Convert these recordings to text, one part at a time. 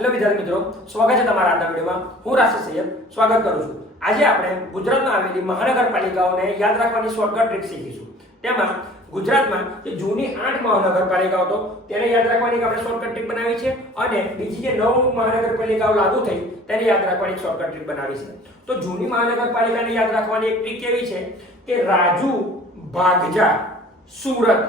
Hello વિદ્યાર્થી મિત્રો, સ્વાગત છે તમારા આજના વિડીયોમાં. હું રાશિદ સૈયદ સ્વાગત કરું છું. આજે આપણે ગુજરાતમાં આવેલી મહાનગરપાલિકાઓને યાદ રાખવાની શોર્ટકટ ટ્રીક શીખીશું. તેમાં ગુજરાતમાં જે જૂની 8 મહાનગરપાલિકાઓ હતો તેને યાદ રાખવાની આપણે શોર્ટકટ ટ્રીક બનાવી છે અને બીજી જે 9 મહાનગરપાલિકાઓ લાગુ થઈ તેને યાદ રાખવાની શોર્ટકટ ટ્રીક બનાવી છે. તો જૂની મહાનગરપાલિકાને યાદ રાખવાની એક ટ્રીક એવી છે કે રાજુ ભાગજા સુરત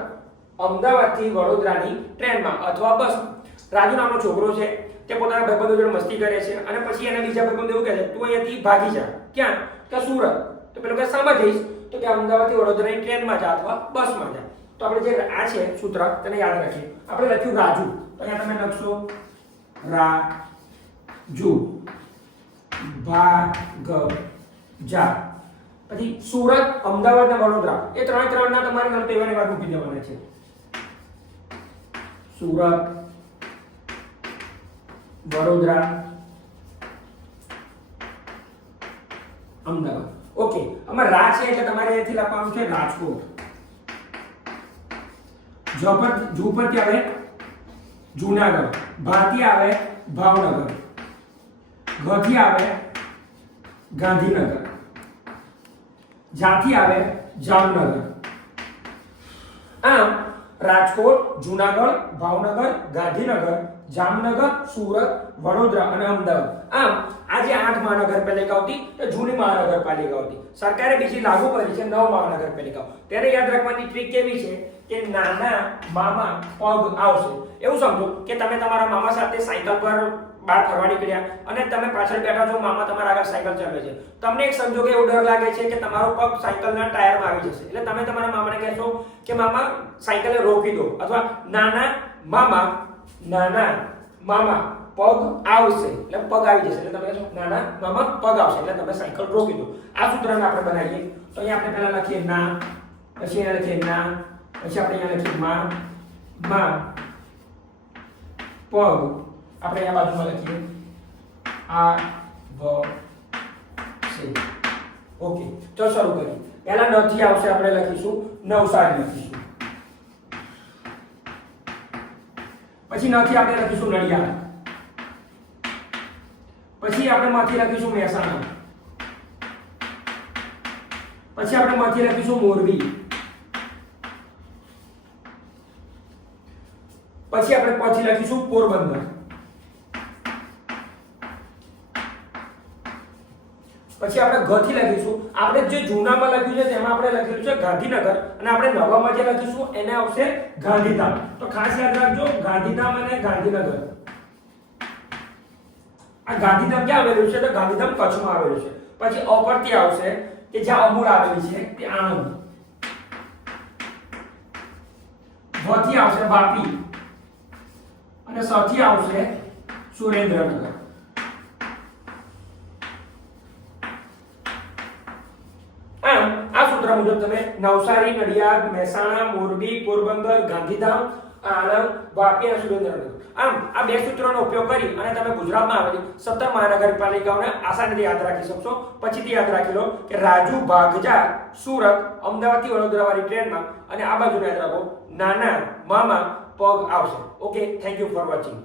અમદાવાદથી વડોદરાની ટ્રેનમાં અથવા બસમાં. રાજુ નામનો છોકરો છે, તે પોતાના ભાઈબંધો જોડે મસ્તી કરે છે અને પછી એના બીજા ભાઈબંધો એવું કહે છે તું અહીંયાથી ભાગી જા. ક્યાં? કે સુરત. તો પેલો કહે શામાં જઈશ? તો કે અમદાવાદથી વડોદરાની ટ્રેનમાં જા અથવા બસમાં જા. તો આપણે જે આ છે સૂત્ર તેને યાદ રાખીએ. આપણે લખ્યું રાજુ, તો અહીંયા તમે લખશો રાજુ ભાગજા. પછી સુરત અમદાવાદ અને વડોદરા એ ત્રણના તમારે નંબર તેવાની વાત મૂકી દેવાના છે. સુરત વડોદરા અમદાવાદ. ઓકે, આમાં રા છે એટલે તમારે અહીંથી લખવાનું છે રાજકોટ. જુ પરથી આવે જૂનાગઢ, ભાથી આવે ભાવનગર, ગથી આવે ગાંધીનગર, જાથી આવે જામનગર. આમ રાજકોટ, જૂનાગઢ, ભાવનગર, ગાંધીનગર, જામનગર, સુરત, વડોદરા અને અમદાવાદ. આમ આ જે 8 મહાનગરપાલિકાઓ હતી તે જૂની મહાનગરપાલિકાઓ હતી. સરકારે બીજી લાગુ કરી છે 9 મહાનગરપાલિકાઓ. તેને યાદ રાખવાની ટ્રીક કેવી છે કે નાના મામા પગ આવશે. એવું સમજો કે તમે તમારા મામા સાથે સાયકલ પર બહાર ફરવા નીકળ્યા અને તમે પાછળ બેઠા છો, મામા તમારા આગળ સાયકલ ચલાવે છે. તમને એક સંજોગે એવો ડર લાગે છે કે તમારો પગ સાયકલના ટાયરમાં આવી જશે. એટલે તમે તમારા મામાને કહેશો કે મામા સાયકલને રોકી દો, અથવા નાના મામા પગ આવશે એટલે પગ આવી જશે. એટલે તમે કહેશો નાના મામા પગ આવશે એટલે તમે સાયકલ રોકી દો. આ સૂત્રને આપણે બનાવીએ. તો અહીંયા આપણે પહેલા લખીએ ના, પછી અહીંયા લખીએ ના, પછી આપણે અહીંયા લખીએ મા પગ. આપણે અહીંયા બાજુમાં લખીએ આ વ છે. ઓકે, તો શરૂ કરીએ. પહેલા નથી આવશે આપણે લખીશું નવસારી લખીશું. પછી નથી આપણે લખીશું નડિયાદ. પછી આપણે માંથી લખીશું મહેસાણા. પછી આપણે માંથી લખીશું મોરબી. પછી આપણે પછી લખીશું પોરબંદર. પછી આપણે ગથી લખીશું. આપણે જે જૂનામાં લખ્યું છે તેમાં આપણે લખેલું છે ગાંધીનગર અને આપણે નવામાં જે લખીશું એને આવશે ગાંધીધામ. તો ખાસ યાદ રાખજો ગાંધીધામ અને ગાંધીનગર. આ ગાંધીધામ ક્યાં આવેલું છે? તો ગાંધીધામ કચ્છમાં આવેલું છે. પછી અપરથી આવશે કે જ્યાં અમૂલ આવેલી છે તે આણંદ. વથી આવશે વાપી અને સથી આવશે સુરેન્દ્રનગર. મુજબ તમે નવસારી, નડિયાદ, મહેસાણા, મોરબી, પોરબંદર, ગાંધીધામ, આણંદ, વાપી અને સુરેન્દ્રનગર. આમ આ બે સૂત્રોનો ઉપયોગ કરી અને તમે ગુજરાતમાં આવેલી 17 મહાનગરપાલિકાઓને આસાનીથી યાદ રાખી શકશો. પછીથી યાદ રાખી લો કે રાજુ ભાગજા સુરત અમદાવાદથી વડોદરા વાળી ટ્રેનમાં, અને આ બાજુ યાદ રાખો નાના મામા પગ આવશે. Okay, thank you for watching.